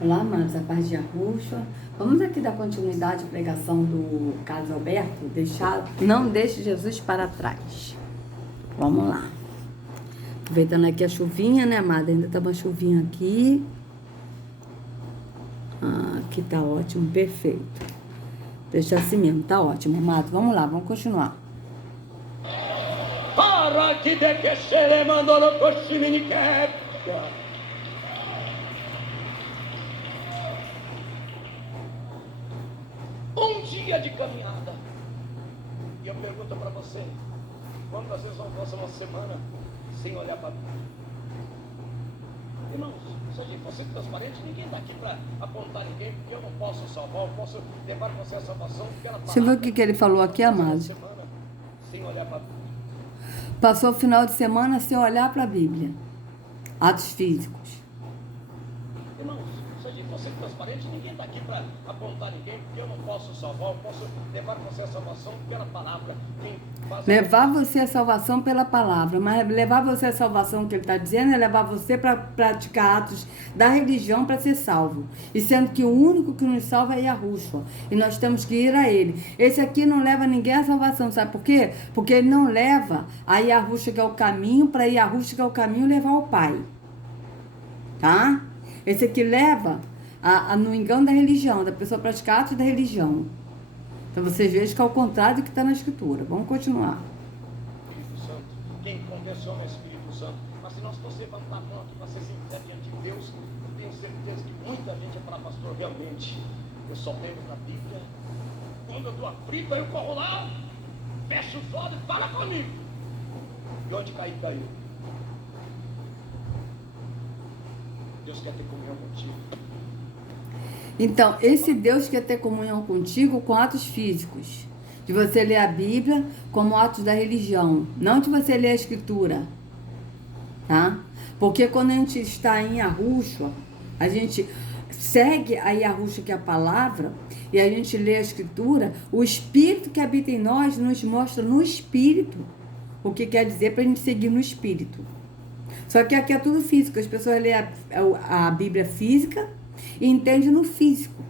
Olá, amados, a paz de Yahushua. Vamos aqui dar continuidade à pregação do Carlos Alberto. Não deixe Jesus para trás. Vamos lá. Aproveitando aqui a chuvinha, né, amada? Ainda tá uma chuvinha aqui. Aqui tá ótimo, perfeito. Deixa assim mesmo, tá ótimo, amado. Vamos lá, vamos continuar. Para que de que se mandou no um dia de caminhada. E eu pergunto para você, quantas vezes vão passar uma semana sem olhar para mim? Irmãos, se a gente fosse transparente, ninguém está aqui para apontar ninguém, porque eu não posso salvar, eu posso levar você a salvação pela palavra. Você viu o que ele falou aqui, amado? Semana sem olhar para mim. Passou o final de semana sem olhar para a Bíblia. Atos físicos. Irmãos, se a gente fosse transparente, ninguém está aqui para apontar ninguém, porque eu não posso salvar, eu posso levar você a salvação pela palavra. Levar você a salvação pela palavra, mas levar você a salvação que ele está dizendo é levar você para praticar atos da religião para ser salvo. E sendo que o único que nos salva é Yahushua. E nós temos que ir a ele. Esse aqui não leva ninguém à salvação, sabe por quê? Porque ele não leva a Yahushua, que é o caminho, para Yahushua, que é o caminho, levar ao Pai. Tá? Esse aqui leva no engano da religião, da pessoa praticar atos da religião. Então vocês vejam que é o contrário do que está na Escritura. Vamos continuar. Espírito Santo, quem condiciona é o Espírito Santo. Mas se nós fosse levantar a mão aqui para ser sincero diante de Deus, eu tenho certeza que muita gente é para pastor, realmente. Eu só lembro na Bíblia. Quando eu estou aflito, eu corro lá, fecho os olhos e fala comigo. E onde cair, caiu. Deus quer ter comunhão contigo. Então, esse Deus quer ter comunhão contigo com atos físicos. De você ler a Bíblia como atos da religião. Não de você ler a Escritura. Tá? Porque quando a gente está em Yahushua, a gente segue a Yahushua, que é a palavra, e a gente lê a Escritura, o Espírito que habita em nós nos mostra no Espírito o que quer dizer para a gente seguir no Espírito. Só que aqui é tudo físico. As pessoas lêem a Bíblia física e entende no físico.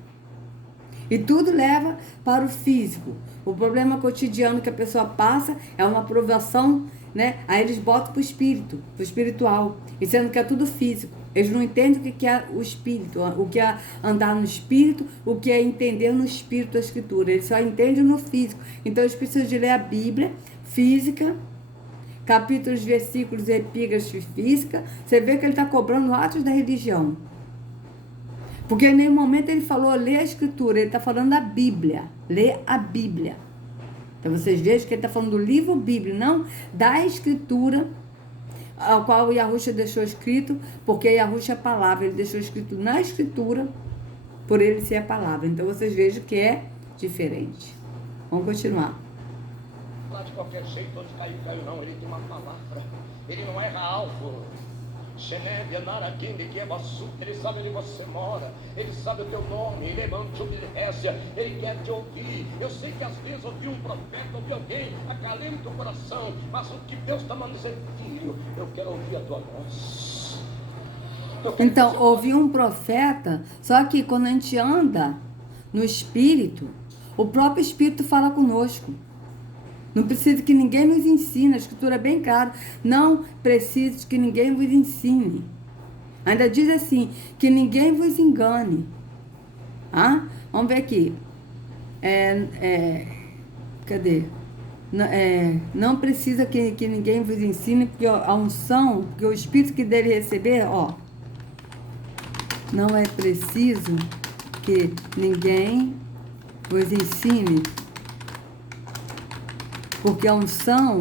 E tudo leva para o físico. O problema cotidiano que a pessoa passa é uma provação, né? Aí eles botam para o espírito, para o espiritual. E sendo que é tudo físico. Eles não entendem o que é o espírito, o que é andar no espírito, o que é entender no espírito a Escritura. Eles só entendem no físico. Então eles precisam de ler a Bíblia física, capítulos, versículos, epígrafes física. Você vê que ele está cobrando atos da religião. Porque em nenhum momento ele falou ler a Escritura, ele está falando da Bíblia, ler a Bíblia. Então vocês vejam que ele está falando do livro Bíblia, não da Escritura, ao qual o Yahushua deixou escrito, porque Yahushua é a palavra, ele deixou escrito na Escritura, por ele ser a palavra. Então vocês vejam que é diferente. Vamos continuar. Lá de qualquer jeito, onde caiu, caiu não, ele tem uma palavra, ele não erra alvo. Ele sabe onde você mora, ele sabe o teu nome, ele ele quer te ouvir. Eu sei que às vezes ouvir um profeta, ouvir alguém, acalenta o coração, mas o que Deus está mandando dizer, filho, eu quero ouvir a tua voz. Então, ouvir um profeta, só que quando a gente anda no Espírito, o próprio Espírito fala conosco. Não precisa que ninguém nos ensine, a Escritura é bem clara. Não precisa que ninguém vos ensine. Ainda diz assim, que ninguém vos engane. Vamos ver aqui. Cadê? Não precisa que ninguém vos ensine, porque a unção, porque o Espírito que dele receber, não é preciso que ninguém vos ensine, porque a unção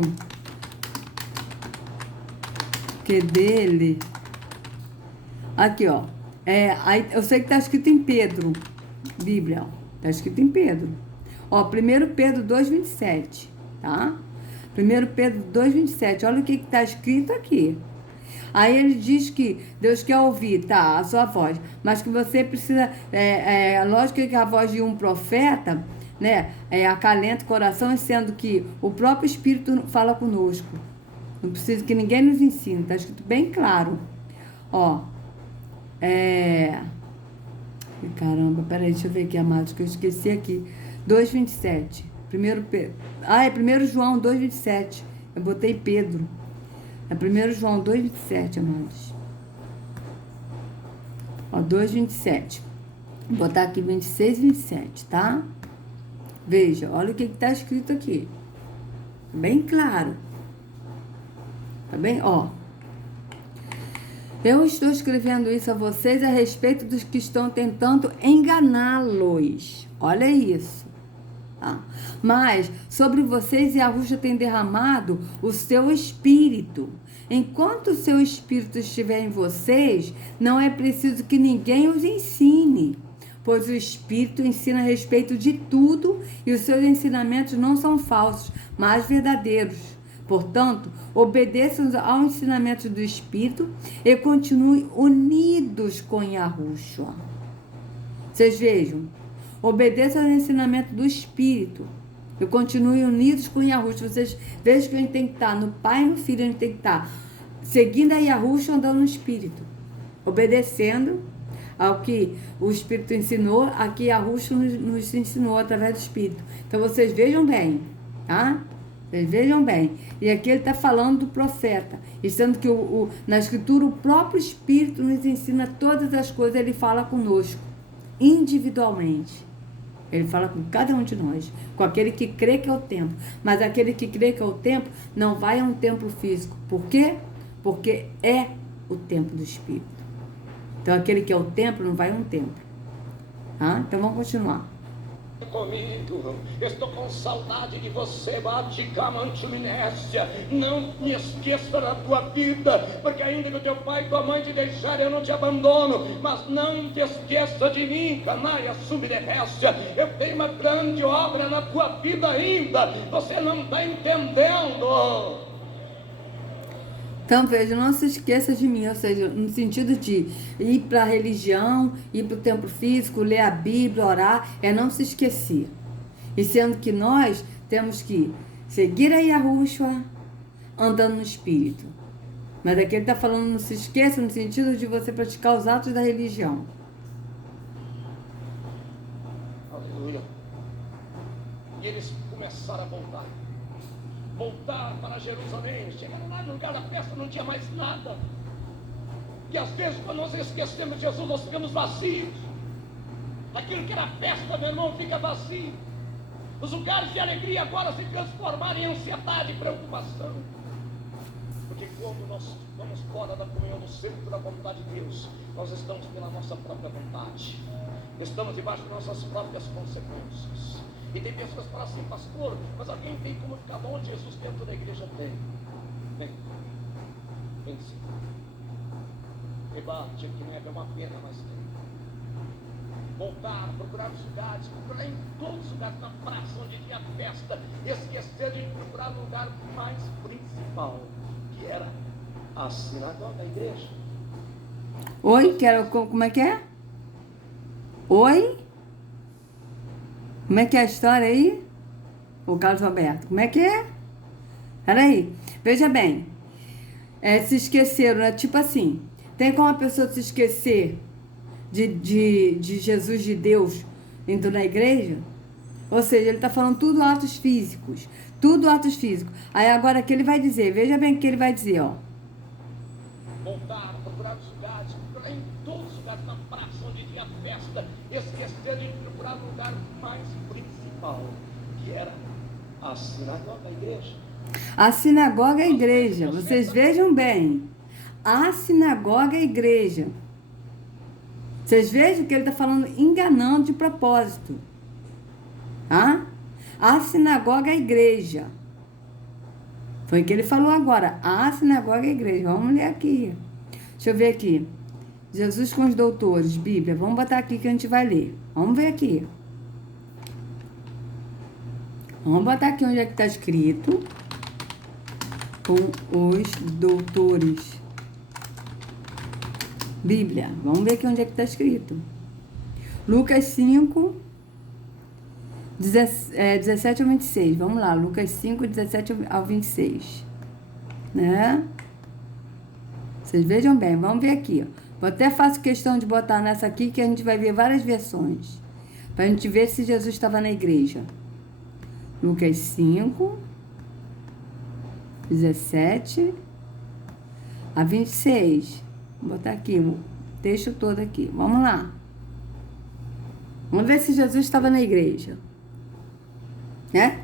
que dele... Aqui, aí, eu sei que está escrito em Pedro, Bíblia, está escrito em Pedro. 1 Pedro 2,27, tá? 1 Pedro 2,27, olha o que está escrito aqui. Aí ele diz que Deus quer ouvir, tá, a sua voz, mas que você precisa, lógico que a voz de um profeta, né, acalenta o coração, sendo que o próprio Espírito fala conosco. Não precisa que ninguém nos ensine, está escrito bem claro. caramba, peraí, deixa eu ver aqui, amados, que eu esqueci aqui. 2,27. É 1 João 2,27. Eu botei Pedro. É 1 João 2,27, amados. Ó, 2,27. Vou botar aqui 26 e 27, tá? Veja, olha o que está escrito aqui. Bem claro. Tá bem? Ó. Eu estou escrevendo isso a vocês a respeito dos que estão tentando enganá-los. Olha isso. Tá? Mas sobre vocês Yahushua tem derramado o seu espírito. Enquanto o seu espírito estiver em vocês, não é preciso que ninguém os ensine, pois o espírito ensina a respeito de tudo e os seus ensinamentos não são falsos, mas verdadeiros. Portanto, obedeçam ao ensinamento do espírito e continuem unidos com Yahushua. Vocês vejam, obedeçam ao ensinamento do espírito e continuem unidos com Yahushua. Vocês vejam que a gente tem que estar no Pai e no Filho, a gente tem que estar seguindo a Yahushua, andando no espírito, obedecendo ao que o Espírito ensinou, a que Yahushua nos ensinou através do Espírito. Então vocês vejam bem, tá? Vocês vejam bem. E aqui ele está falando do profeta, e sendo que na Escritura o próprio Espírito nos ensina todas as coisas, ele fala conosco, individualmente. Ele fala com cada um de nós, com aquele que crê que é o templo. Mas aquele que crê que é o templo não vai a um templo físico. Por quê? Porque é o templo do Espírito. Então aquele que é o templo não vai a um templo. Tá? Então vamos continuar. Comigo, estou com saudade de você, Baticamantuminésia. Não me esqueça da tua vida, porque ainda que o teu pai e tua mãe te deixarem, eu não te abandono. Mas não te esqueça de mim, Canaia Subderrécia. Eu tenho uma grande obra na tua vida ainda. Você não está entendendo. Então, veja, não se esqueça de mim, ou seja, no sentido de ir para a religião, ir para o templo físico, ler a Bíblia, orar, é não se esquecer. E sendo que nós temos que seguir a Yahushua andando no Espírito. Mas aqui ele está falando, não se esqueça, no sentido de você praticar os atos da religião. Aleluia. E eles começaram a voltar para Jerusalém. Chegaram lá no lugar da festa, não tinha mais nada. E às vezes, quando nós esquecemos de Jesus, nós ficamos vazios. Aquilo que era festa, meu irmão, fica vazio. Os lugares de alegria agora se transformaram em ansiedade e preocupação. Porque quando nós vamos fora da comunhão do centro da vontade de Deus, nós estamos pela nossa própria vontade. Estamos debaixo de nossas próprias consequências. E tem pessoas que falam assim, pastor, mas alguém tem como ficar longe? Jesus dentro da igreja tem. Vem sim. Debate aqui não é uma pena, mas tem. Voltar, procurar os lugares, procurar em todos os lugares, na praça onde tinha festa, esquecer de procurar o lugar mais principal, que era a sinagoga, a igreja. Oi, como é que é? Oi? Como é que é a história aí? O Carlos Roberto, como é que é? Peraí, veja bem. Se esqueceram, né? Tipo assim, tem como a pessoa se esquecer de Jesus, de Deus, dentro da igreja? Ou seja, ele está falando tudo atos físicos. Tudo atos físicos. Aí agora que ele vai dizer, veja bem o que ele vai dizer, ó. Voltar, procurar os lugares, procurar em todos os lugares, na praça onde tinha festa, esquecer de procurar o lugar mais principal, que era a sinagoga, a igreja. A sinagoga é a igreja. Vocês vejam bem. A sinagoga é a igreja. Vocês vejam que ele está falando enganando de propósito. Tá? A sinagoga é a igreja. Foi o que ele falou agora. A sinagoga é a igreja. Vamos ler aqui. Deixa eu ver aqui. Jesus com os doutores, Bíblia. Vamos botar aqui que a gente vai ler. Vamos ver aqui. Vamos botar aqui onde é que está escrito. Com os doutores. Bíblia. Vamos ver aqui onde é que está escrito. Lucas 5, 17 ao 26. Vamos lá. Lucas 5, 17 ao 26. Né? Vocês vejam bem. Vamos ver aqui. Ó. Eu até faço questão de botar nessa aqui, que a gente vai ver várias versões. Para a gente ver se Jesus estava na igreja. Lucas 5, 17 a 26. Vou botar aqui o texto todo aqui. Vamos lá. Vamos ver se Jesus estava na igreja. Né?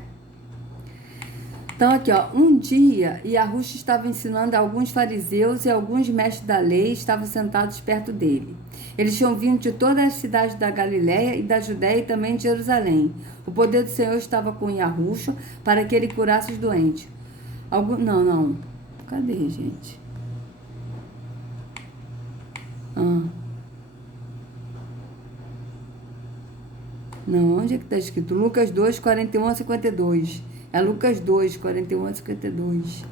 Então aqui, ó. Um dia, Yahushua estava ensinando a alguns fariseus e alguns mestres da lei estavam sentados perto dele. Eles tinham vindo de todas as cidades da Galiléia e da Judéia e também de Jerusalém. O poder do Senhor estava com Yahushua para que ele curasse os doentes. Não. Cadê, gente? Não, onde é que está escrito? Lucas 2, 41 a 52. É Lucas 2, 41 a 52.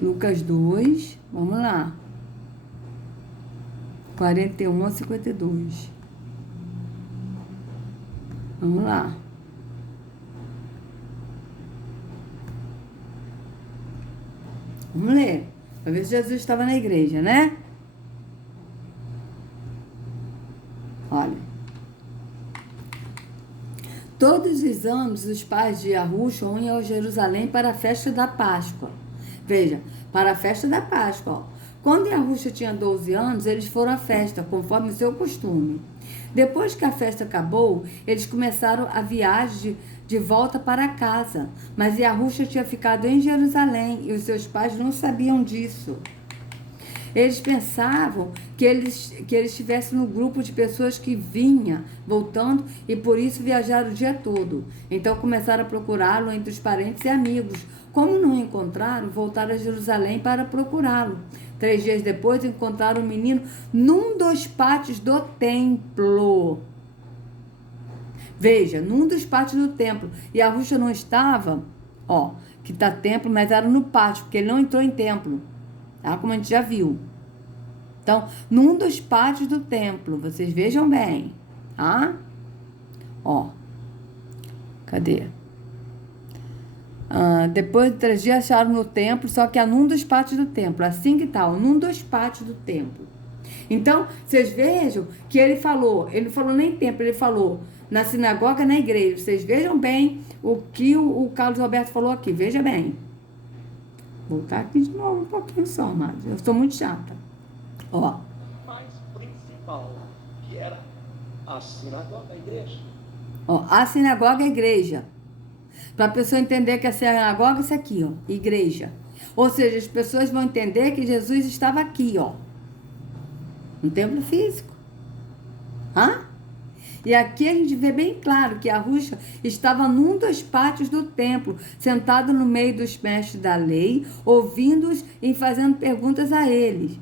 Lucas 2, vamos lá. 41 a 52. Vamos lá. Vamos ler. Para ver se Jesus estava na igreja, né? Olha. Todos os anos, os pais de Yahushua iam a Jerusalém para a festa da Páscoa. Veja, para a festa da Páscoa. Ó. Quando Yahushua tinha 12 anos, eles foram à festa, conforme o seu costume. Depois que a festa acabou, eles começaram a viagem de volta para casa. Mas Yahushua tinha ficado em Jerusalém e os seus pais não sabiam disso. Eles pensavam que ele estivesse no grupo de pessoas que vinha voltando e por isso viajaram o dia todo. Então começaram a procurá-lo entre os parentes e amigos. Como não encontraram, voltaram a Jerusalém para procurá-lo. 3 dias depois encontraram o menino num dos pátios do templo. Veja, num dos pátios do templo. E a Yahushua não estava, que está templo, mas era no pátio, porque ele não entrou em templo. Tá? Como a gente já viu. Então, num dos pátios do templo, vocês vejam bem, tá? Cadê? Depois de 3 dias acharam no templo, só que é num dos pátios do templo, assim que tá, num dos pátios do templo. Então, vocês vejam que ele não falou nem templo, ele falou na sinagoga, na igreja. Vocês vejam bem o que o Carlos Alberto falou aqui, veja bem. Vou voltar aqui de novo um pouquinho só, mas eu sou muito chata. Mais principal, que era a sinagoga, a igreja. A sinagoga é a igreja. Para a pessoa entender que a sinagoga é isso aqui, igreja. Ou seja, as pessoas vão entender que Jesus estava aqui, no templo físico. E aqui a gente vê bem claro que Yahushua estava num dos pátios do templo, sentado no meio dos mestres da lei, ouvindo-os e fazendo perguntas a eles.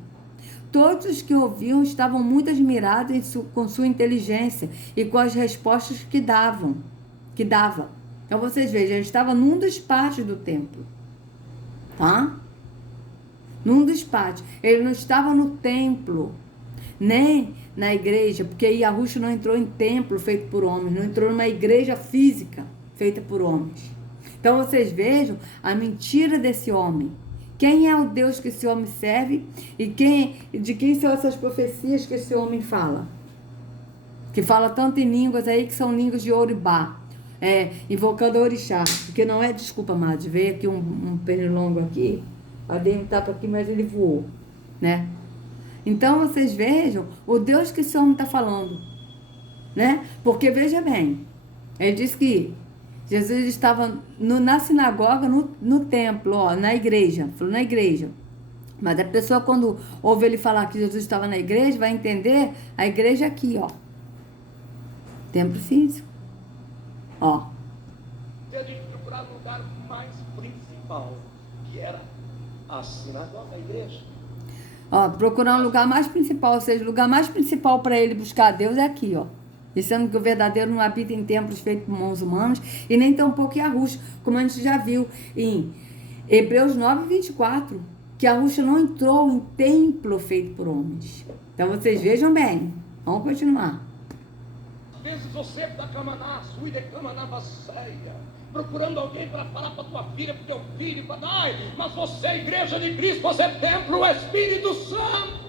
Todos os que ouviam estavam muito admirados com sua inteligência e com as respostas que dava. Então vocês vejam, ele estava num dos pátios do templo. Tá? Num dos pátios. Ele não estava no templo, nem na igreja, porque Yahushua não entrou em templo feito por homens, não entrou numa igreja física feita por homens. Então vocês vejam a mentira desse homem. Quem é o Deus que esse homem serve e de quem são essas profecias que esse homem fala? Que fala tanto em línguas aí que são línguas de Oribá, invocando Orixá. Porque não é, desculpa, Madi, veio aqui um pernilongo aqui, dei um tapa aqui, mas ele voou, né? Então vocês vejam o Deus que esse homem está falando, né? Porque veja bem, ele diz que Jesus estava na sinagoga, no templo, na igreja. Falou na igreja. Mas a pessoa, quando ouve ele falar que Jesus estava na igreja, vai entender a igreja aqui, templo físico. Ele procurar o lugar mais principal, que era a sinagoga, a igreja. Procurar um lugar mais principal, ou seja, o lugar mais principal para ele buscar a Deus é aqui, E sendo que o verdadeiro não habita em templos feitos por mãos humanas e nem tampouco Yahushua, como a gente já viu em Hebreus 9, 24, que Yahushua não entrou em templo feito por homens. Então vocês vejam bem. Vamos continuar. Às vezes você da Camaná, sui de Camaná, Vasseia, procurando alguém para falar para tua filha, para teu filho, para ai, mas você é igreja de Cristo, você é templo, o Espírito Santo.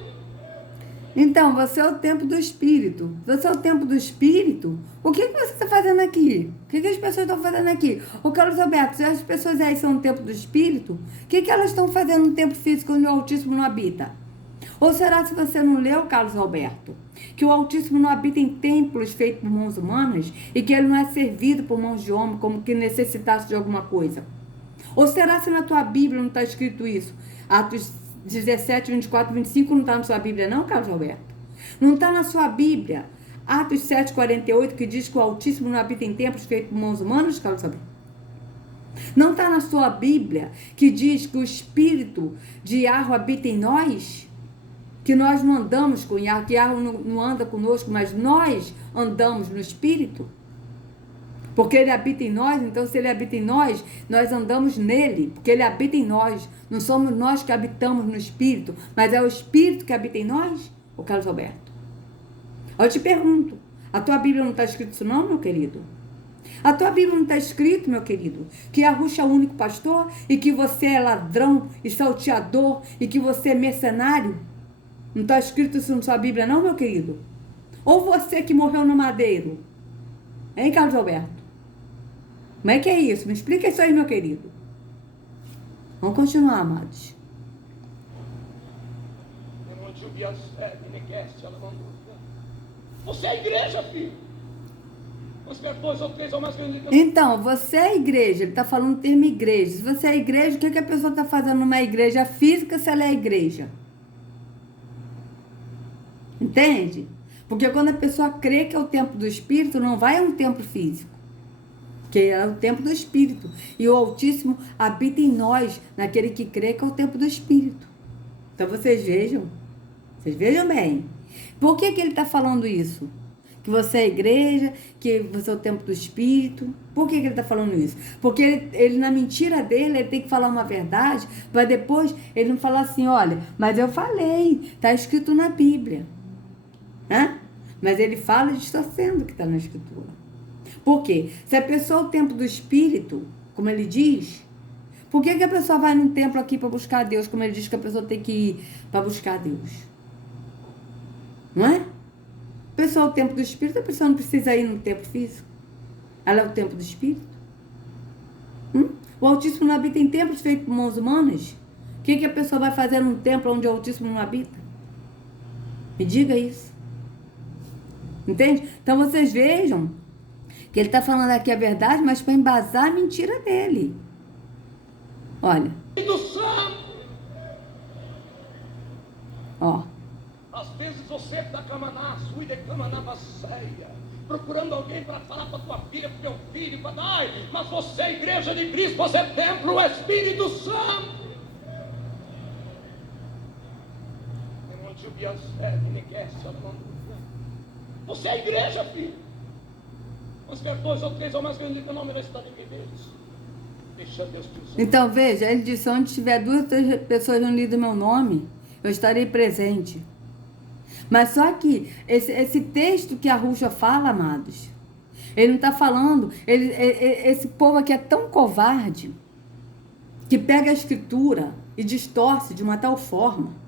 Então, você é o templo do Espírito. Você é o templo do Espírito? O que você está fazendo aqui? O que as pessoas estão fazendo aqui? Ô, Carlos Alberto, se as pessoas aí são o templo do Espírito, o que elas estão fazendo no templo físico onde o Altíssimo não habita? Ou será, se você não leu, Carlos Alberto, que o Altíssimo não habita em templos feitos por mãos humanas e que ele não é servido por mãos de homem como que necessitasse de alguma coisa? Ou será se na tua Bíblia não está escrito isso? Atos 17, 24, 25 não está na sua Bíblia não, Carlos Alberto? Não está na sua Bíblia Atos 7, 48, que diz que o Altíssimo não habita em templos feitos por mãos humanas, Carlos Alberto? Não está na sua Bíblia que diz que o Espírito de Yahweh habita em nós? Que nós não andamos com Yahweh, que Yahweh não anda conosco, mas nós andamos no Espírito? Porque ele habita em nós, então se ele habita em nós, nós andamos nele, porque ele habita em nós. Não somos nós que habitamos no Espírito, mas é o Espírito que habita em nós, o Carlos Alberto. Eu te pergunto, a tua Bíblia não está escrito isso não, meu querido? A tua Bíblia não está escrito, meu querido, que Yahushua é o único pastor e que você é ladrão e salteador e que você é mercenário? Não está escrito isso na sua Bíblia não, meu querido? Ou você que morreu no madeiro? Hein, Carlos Alberto? Como é que é isso? Me explica isso aí, meu querido. Vamos continuar, amados. Você é igreja, filho. Então, você é igreja. Ele está falando o termo igreja. Se você é igreja, o que a pessoa está fazendo numa igreja física se ela é igreja? Entende? Porque quando a pessoa crê que é o templo do Espírito, não vai a um templo físico. Que é o templo do Espírito. E o Altíssimo habita em nós, naquele que crê que é o templo do Espírito. Então vocês vejam bem. Por que ele está falando isso? Que você é igreja, que você é o templo do Espírito. Por que ele está falando isso? Porque ele, na mentira dele, ele tem que falar uma verdade, para depois ele não falar assim, olha, mas eu falei, está escrito na Bíblia. Hã? Mas ele fala distorcendo o que está na Escritura. Por quê? Se a pessoa é o templo do Espírito, como ele diz, por que a pessoa vai num templo aqui para buscar a Deus, como ele diz que a pessoa tem que ir para buscar a Deus? Não é? A pessoa é o templo do Espírito, a pessoa não precisa ir no templo físico. Ela é o templo do Espírito. O Altíssimo não habita em templos feitos por mãos humanas? O que a pessoa vai fazer num templo onde o Altíssimo não habita? Me diga isso. Entende? Então vocês vejam que ele está falando aqui a verdade, mas para embasar a mentira dele. Olha. Ó. Às vezes você está procurando alguém para falar para tua filha, para teu filho, para ai, mas você é igreja de Cristo, você é templo, o Espírito Santo. Você é igreja, filho. Mas quer 2 ou 3 ou mais que eu digo, não, melhor está em deles. Deixa Deus te usar. Então veja, ele disse, onde tiver 2 ou 3 pessoas reunidas em meu nome, eu estarei presente. Mas só que esse texto que a Yahushua fala, amados, ele não está falando, esse povo aqui é tão covarde que pega a Escritura e distorce de uma tal forma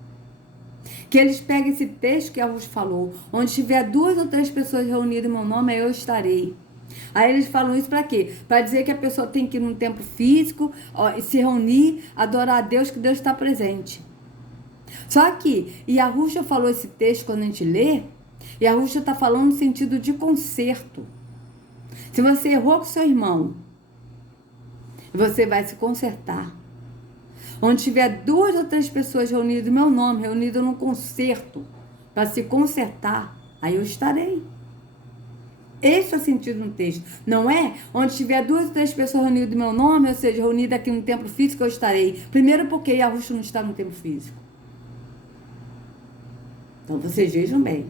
que eles pegam esse texto que a Yahushua falou, onde tiver 2 ou 3 pessoas reunidas em meu nome, eu estarei. Aí eles falam isso para quê? Para dizer que a pessoa tem que ir num templo físico, ó, se reunir, adorar a Deus, que Deus está presente. Só que Yahushua falou esse texto quando a gente lê, Yahushua está falando no sentido de conserto. Se você errou com seu irmão, você vai se consertar. Onde tiver 2 ou 3 pessoas reunidas em meu nome, reunidas num concerto, para se consertar, aí eu estarei. Esse é o sentido do texto. Não é onde tiver 2 ou 3 pessoas reunidas em meu nome, ou seja, reunidas aqui no templo físico, eu estarei. Primeiro porque Yahushua não está no templo físico. Então vocês vejam bem.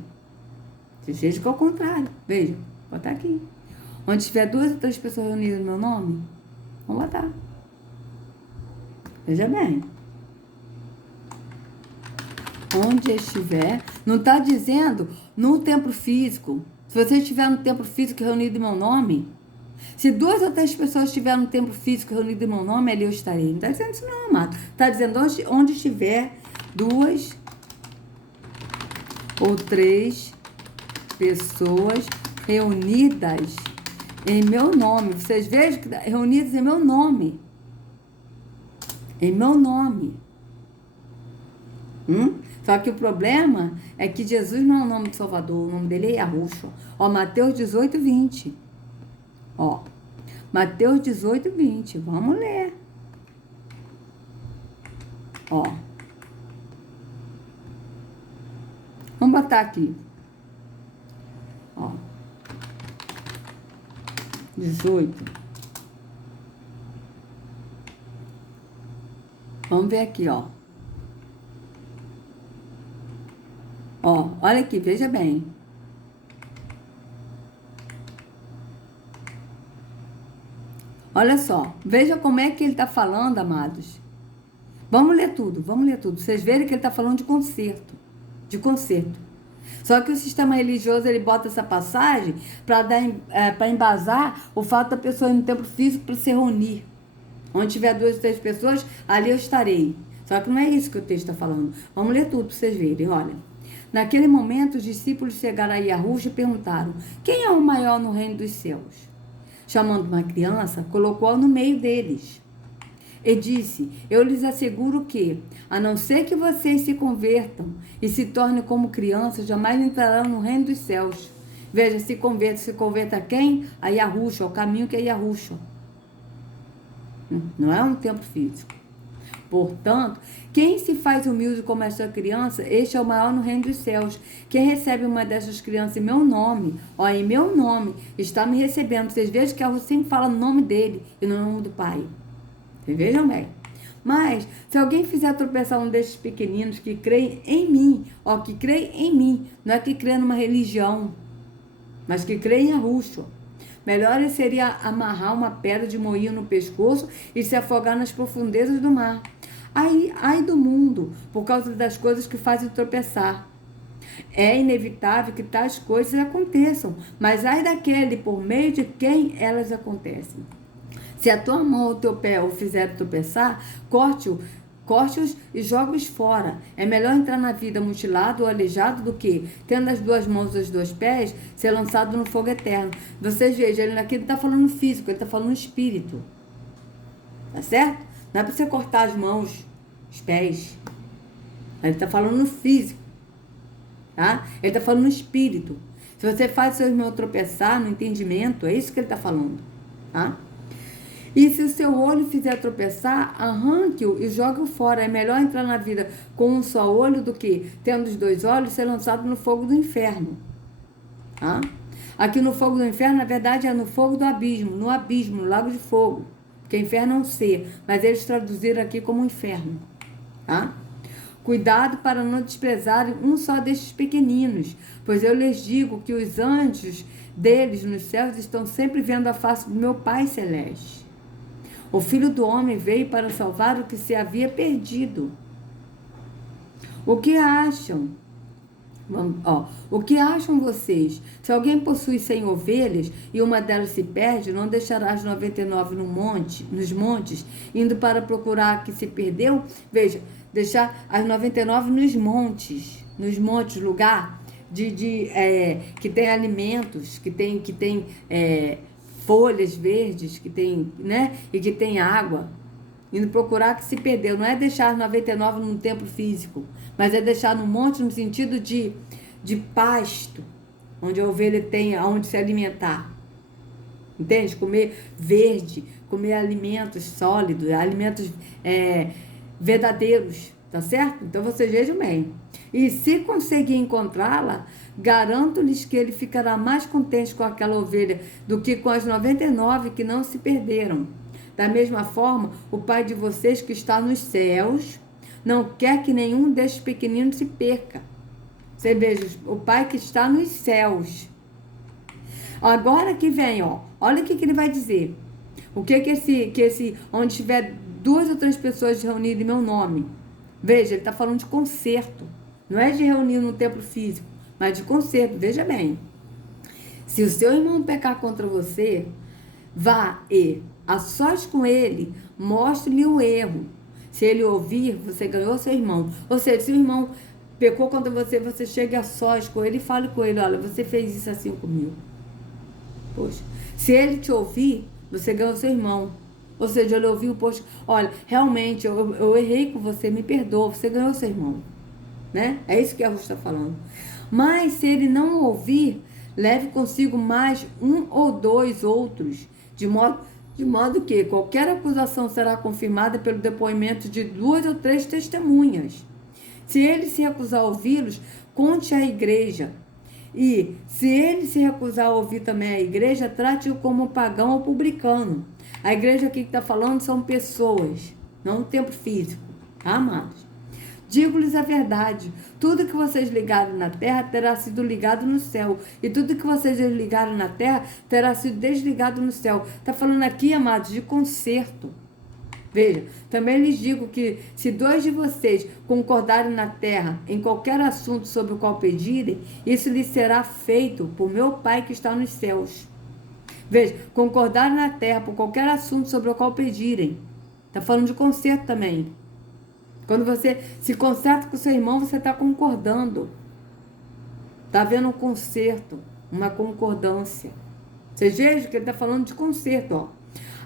Vocês vejam que é o contrário. Vejam, vou botar aqui. Onde tiver 2 ou 3 pessoas reunidas no meu nome, vamos botar. Veja bem. Onde estiver, não está dizendo no templo físico. Se você estiver no templo físico reunido em meu nome, Se 2 ou 3 pessoas estiverem no templo físico reunido em meu nome, ali eu estarei. Não está dizendo isso não, amado. Está dizendo onde estiver 2 ou 3 pessoas reunidas em meu nome. Vocês vejam que reunidas em meu nome. Em meu nome. Só que o problema é que Jesus não é o nome do Salvador, o nome dele é Yahushua. Ó, Mateus 18, 20. Ó, Mateus 18, 20. Vamos ler. Ó. Vamos botar aqui. Ó. 18. Vamos ver aqui, ó. Ó, olha aqui, veja bem. Olha só, veja como é que ele está falando, amados. Vamos ler tudo, vamos ler tudo. Vocês verem que ele está falando de conserto. De conserto. Só que o sistema religioso, ele bota essa passagem para embasar o fato da pessoa ir no templo físico para se reunir. Onde tiver 2 ou 3 pessoas, ali eu estarei. Só que não é isso que o texto está falando. Vamos ler tudo para vocês verem, olha. Naquele momento, os discípulos chegaram a Yahushua e perguntaram: quem é o maior no reino dos céus? Chamando uma criança, colocou-a no meio deles. E disse: eu lhes asseguro que, a não ser que vocês se convertam e se tornem como crianças, jamais entrarão no reino dos céus. Veja, se converta a quem? A Yahushua, ao caminho que é Yahushua. Não é um templo físico. Portanto, quem se faz humilde como esta criança, este é o maior no reino dos céus. Quem recebe uma dessas crianças em meu nome, ó, em meu nome, está me recebendo. Vocês vejam que a sempre fala no nome dele e no nome do Pai. Vocês vejam bem. Mas, se alguém fizer tropeçar um desses pequeninos que creem em mim, ó, que creem em mim, não é que crê numa religião, mas que crê em Yahushua, melhor seria amarrar uma pedra de moinho no pescoço e se afogar nas profundezas do mar. Ai do mundo, por causa das coisas que fazem tropeçar. É inevitável que tais coisas aconteçam, mas ai daquele por meio de quem elas acontecem. Se a tua mão ou o teu pé o fizer tropeçar, corte-os e joga-os fora. É melhor entrar na vida mutilado ou aleijado do que, tendo as 2 mãos e os 2 pés, ser lançado no fogo eterno. Vocês vejam, ele aqui não está falando físico, ele está falando espírito. Tá certo? Não é para você cortar as mãos, os pés. Ele está falando no físico. Tá? Ele está falando no espírito. Se você faz seu irmão tropeçar no entendimento, é isso que ele está falando. Tá? E se o seu olho fizer tropeçar, arranque-o e jogue-o fora. É melhor entrar na vida com um só olho do que, tendo os 2 olhos, ser lançado no fogo do inferno. Tá? Aqui no fogo do inferno, na verdade, é no fogo do abismo, no lago de fogo. Porque inferno é um ser, mas eles traduziram aqui como inferno. Tá? Cuidado para não desprezarem um só destes pequeninos, pois eu lhes digo que os anjos deles nos céus estão sempre vendo a face do meu Pai Celeste. O Filho do Homem veio para salvar o que se havia perdido. O que acham? O que acham vocês? Se alguém possui 100 ovelhas e uma delas se perde, não deixará as 99 nos montes, indo para procurar a que se perdeu? Veja, deixar as 99 nos montes, lugar que tem alimentos, que tem folhas verdes, que tem, né, e que tem água, indo procurar a que se perdeu. Não é deixar as 99 num templo físico, mas é deixar no monte no sentido de pasto, onde a ovelha tem aonde se alimentar. Entende? Comer verde, comer alimentos sólidos, alimentos verdadeiros, tá certo? Então vocês vejam bem. E se conseguir encontrá-la, garanto-lhes que ele ficará mais contente com aquela ovelha do que com as 99 que não se perderam. Da mesma forma, o Pai de vocês que está nos céus não quer que nenhum destes pequeninos se perca. Você veja, o Pai que está nos céus. Agora que vem, olha o que ele vai dizer. O que esse onde tiver 2 ou 3 pessoas reunidas em meu nome. Veja, ele está falando de concerto. Não é de reunir no templo físico, mas de concerto. Veja bem. Se o seu irmão pecar contra você, vá e, a sós com ele, mostre-lhe o erro. Se ele ouvir, você ganhou seu irmão. Ou seja, se o irmão pecou contra você, você chega a sós com ele e fale com ele, olha, você fez isso assim comigo. Poxa, se ele te ouvir, você ganhou seu irmão. Ou seja, ele ouviu, poxa, olha, realmente, eu errei com você, me perdoa, você ganhou seu irmão. Né? É isso que a Ruth está falando. Mas se ele não ouvir, leve consigo mais um ou dois outros, de modo que qualquer acusação será confirmada pelo depoimento de 2 ou 3 testemunhas. Se ele se recusar a ouvi-los, conte à igreja. E se ele se recusar a ouvir também a igreja, trate-o como pagão ou publicano. A igreja aqui que está falando são pessoas, não o tempo físico, tá, amados? Digo-lhes a verdade, tudo que vocês ligarem na terra terá sido ligado no céu, e tudo que vocês desligarem na terra terá sido desligado no céu. Está falando aqui, amados, de conserto. Veja, também lhes digo que se 2 de vocês concordarem na terra em qualquer assunto sobre o qual pedirem, isso lhes será feito por meu Pai que está nos céus. Veja, concordarem na terra por qualquer assunto sobre o qual pedirem. Está falando de conserto também. Quando você se conserta com seu irmão, você está concordando. Está havendo um conserto, uma concordância. Vocês vejam que ele está falando de conserto, ó.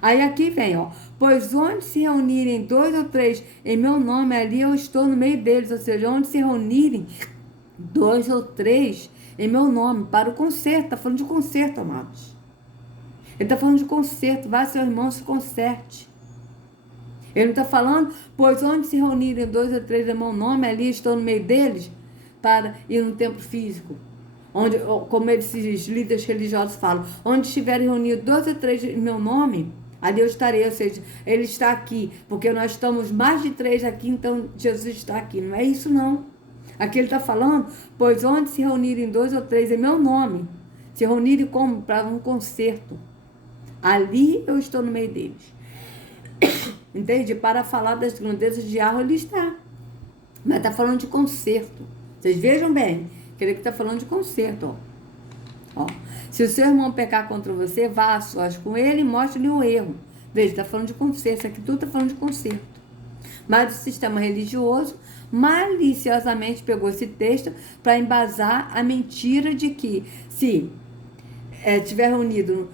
Aí aqui vem, ó. Pois onde se reunirem 2 ou 3 em meu nome, ali eu estou no meio deles. Ou seja, onde se reunirem 2 ou 3 em meu nome, para o conserto. Está falando de conserto, amados. Ele está falando de conserto. Vai, seu irmão, se conserte. Ele não está falando, pois onde se reunirem 2 ou 3 em meu nome, ali estou no meio deles, para ir no templo físico. Onde, como esses líderes religiosos falam, onde estiverem reunidos 2 ou 3 em meu nome, ali eu estarei. Ou seja, ele está aqui, porque nós estamos mais de 3 aqui, então Jesus está aqui. Não é isso, não. Aqui ele está falando, pois onde se reunirem 2 ou 3 em meu nome, se reunirem como para um concerto, ali eu estou no meio deles. Entende? Para falar das grandezas de Yahweh, ele está. Mas está falando de conserto. Vocês vejam bem, que ele está falando de conserto. Ó. Se o seu irmão pecar contra você, vá a sós com ele e mostre-lhe o erro. Veja, está falando de conserto. Isso aqui tudo está falando de conserto. Mas o sistema religioso maliciosamente pegou esse texto para embasar a mentira de que se tiver reunido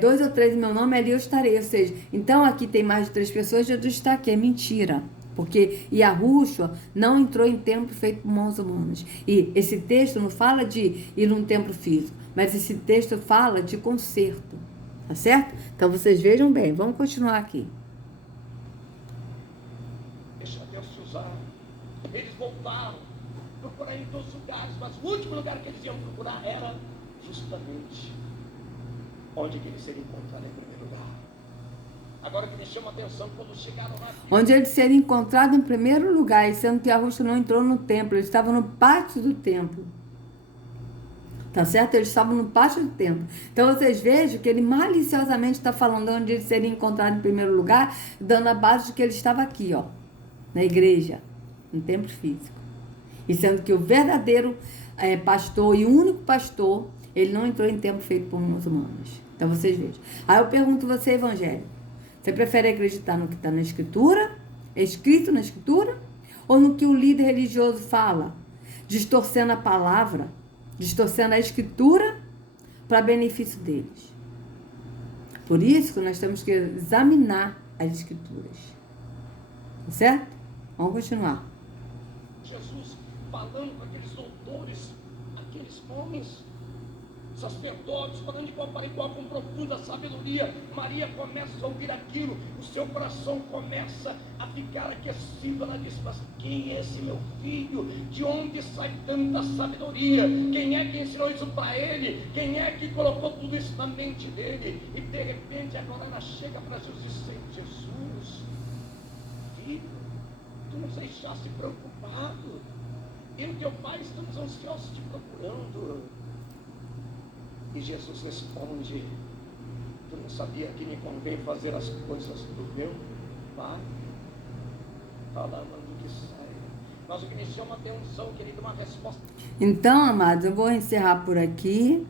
2 ou 3 em meu nome, ali eu estarei. Ou seja, então aqui tem mais de 3 pessoas, Jesus está aqui. É mentira. Porque Yahushua não entrou em templo feito por mãos humanas. E esse texto não fala de ir num templo físico, mas esse texto fala de conserto. Tá certo? Então vocês vejam bem. Vamos continuar aqui. Deixa Deus te usar. Eles voltaram, procuraram em todos os lugares, mas o último lugar que eles iam procurar era justamente onde que eles seriam encontrados em primeiro lugar. Agora que me chama a atenção, quando chegaram lá, onde eles seriam encontrados em primeiro lugar, e sendo que Yahushua não entrou no templo, eles estavam no pátio do templo. Tá certo? Eles estavam no pátio do templo. Então vocês vejam que ele maliciosamente está falando onde eles seriam encontrados em primeiro lugar, dando a base de que ele estava aqui, ó, na igreja, no templo físico. E sendo que o verdadeiro pastor e o único pastor, ele não entrou em templo feito por mãos humanas. Então vocês vejam. Aí eu pergunto você, evangélico, você prefere acreditar no que está na escritura, escrito na escritura, ou no que o líder religioso fala, distorcendo a palavra, distorcendo a escritura para benefício deles? Por isso que nós temos que examinar as escrituras. Certo? Vamos continuar. Jesus falando com aqueles doutores, aqueles homens sacerdotes, falando de igual para igual com profunda sabedoria. Maria começa a ouvir aquilo, o seu coração começa a ficar aquecido. Ela diz: mas quem é esse meu filho? De onde sai tanta sabedoria? Quem é que ensinou isso para ele? Quem é que colocou tudo isso na mente dele? E de repente agora ela chega para Jesus e diz: Jesus, filho, tu não deixaste preocupado? Eu e teu pai estamos ansiosos te procurando. E Jesus responde: tu não sabia que me convém fazer as coisas do meu Pai? Falando que sai. Mas o que me chama a atenção, querido, uma resposta. Então, amados, eu vou encerrar por aqui,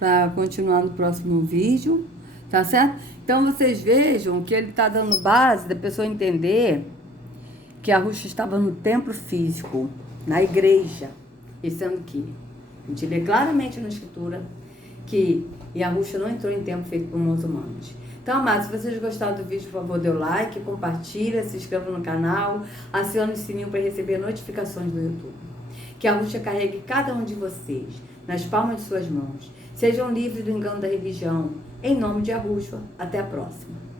para continuar no próximo vídeo. Tá certo? Então vocês vejam que ele está dando base da pessoa entender que a Rússia estava no templo físico, na igreja, e sendo que a gente lê claramente na escritura que a Rússia não entrou em templo feito por muçulmanos. Então, amados, se vocês gostaram do vídeo, por favor, dê o like, compartilha, se inscreva no canal, acione o sininho para receber notificações do YouTube. Que a Rússia carregue cada um de vocês nas palmas de suas mãos. Sejam livres do engano da religião. Em nome de Yahushua. Até a próxima.